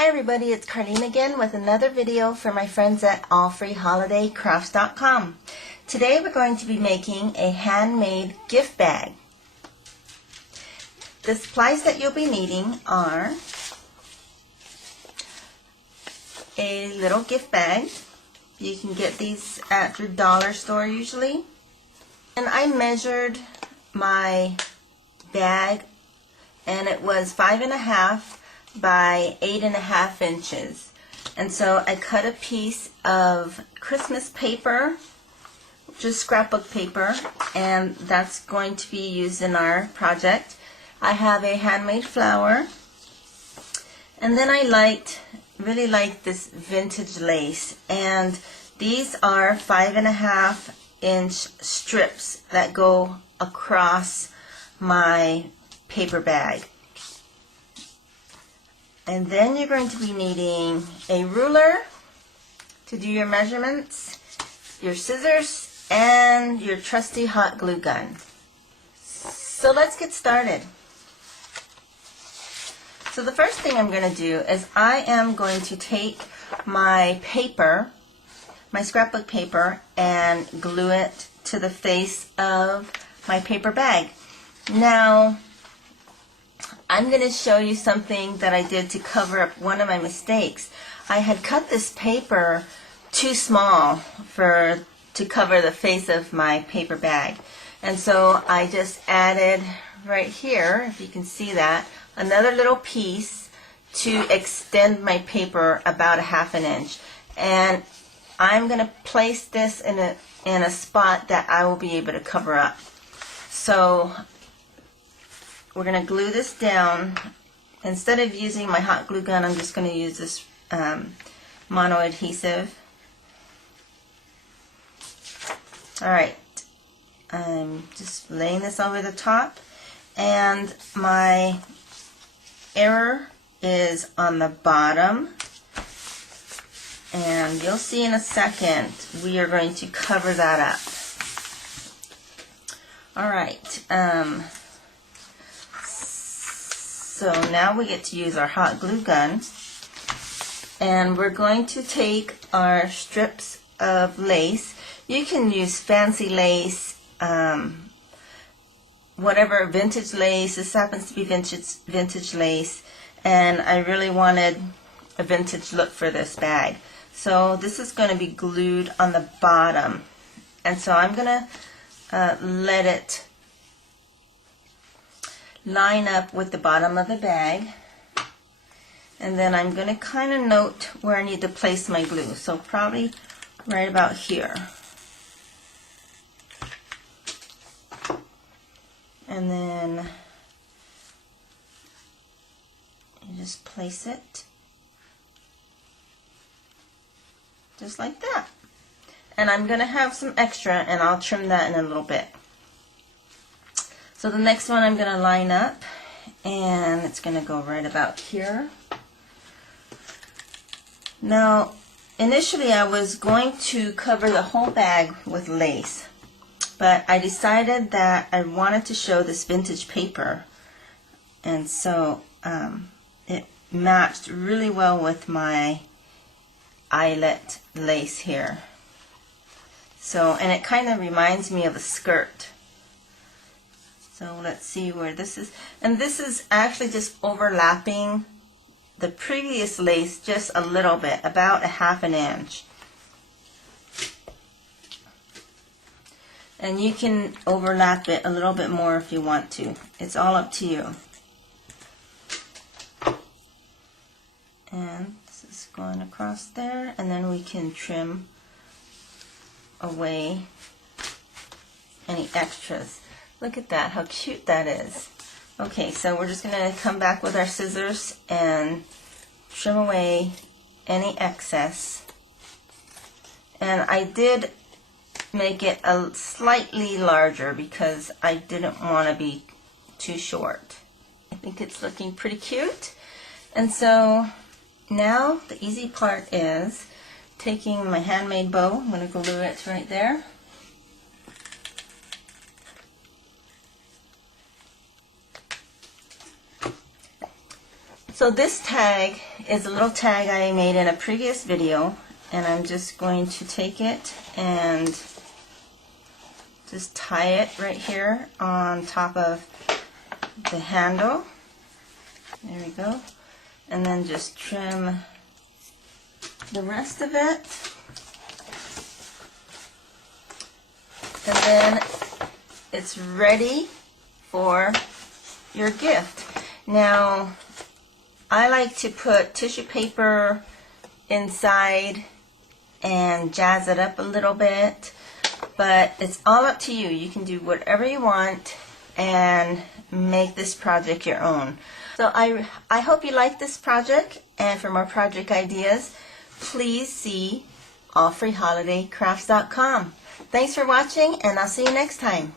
Hi everybody, it's Carlene again with another video for my friends at allfreeholidaycrafts.com. Today we're going to be making a handmade gift bag. The supplies that you'll be needing are a little gift bag. You can get these at your dollar store usually. And I measured my bag and it was 5.5 by 8.5 inches. And so I cut a piece of Christmas paper, just scrapbook paper, and that's going to be used in our project. I have a handmade flower, and then I really liked this vintage lace, and these are 5.5 inch strips that go across my paper bag. And then you're going to be needing a ruler to do your measurements, your scissors, and your trusty hot glue gun. So let's get started. So the first thing I'm going to do is I am going to take my paper, my scrapbook paper, and glue it to the face of my paper bag. Now, I'm going to show you something that I did to cover up one of my mistakes. I had cut this paper too small to cover the face of my paper bag. And so I just added right here, if you can see that, another little piece to extend my paper about 1/2 inch. And I'm going to place this in a spot that I will be able to cover up. So we're going to glue this down. Instead of using my hot glue gun, I'm just going to use this mono adhesive. Alright, I'm just laying this over the top, and my error is on the bottom, and you'll see in a second we are going to cover that up. Alright, so now we get to use our hot glue gun, and we're going to take our strips of lace. You can use fancy lace, whatever, vintage lace. This happens to be vintage lace, and I really wanted a vintage look for this bag. So this is going to be glued on the bottom, and so I'm going to let it line up with the bottom of the bag, and then I'm going to kind of note where I need to place my glue, so probably right about here. And then you just place it just like that. And I'm going to have some extra, and I'll trim that in a little bit. So the next one I'm going to line up, and it's going to go right about here. Now, initially I was going to cover the whole bag with lace, but I decided that I wanted to show this vintage paper, and so it matched really well with my eyelet lace here. So, and it kind of reminds me of a skirt. So let's see where this is. And this is actually just overlapping the previous lace just a little bit, about 1/2 inch. And you can overlap it a little bit more if you want to. It's all up to you. And this is going across there, and then we can trim away any extras. Look at that, how cute that is. Okay, so we're just going to come back with our scissors and trim away any excess. And I did make it a slightly larger because I didn't want to be too short. I think it's looking pretty cute. And so now the easy part is taking my handmade bow. I'm going to glue it right there. So this tag is a little tag I made in a previous video, and I'm just going to take it and just tie it right here on top of the handle. There we go. And then just trim the rest of it. And then it's ready for your gift. Now, I like to put tissue paper inside and jazz it up a little bit, but it's all up to you. You can do whatever you want and make this project your own. So I hope you like this project, and for more project ideas, please see allfreeholidaycrafts.com. Thanks for watching, and I'll see you next time.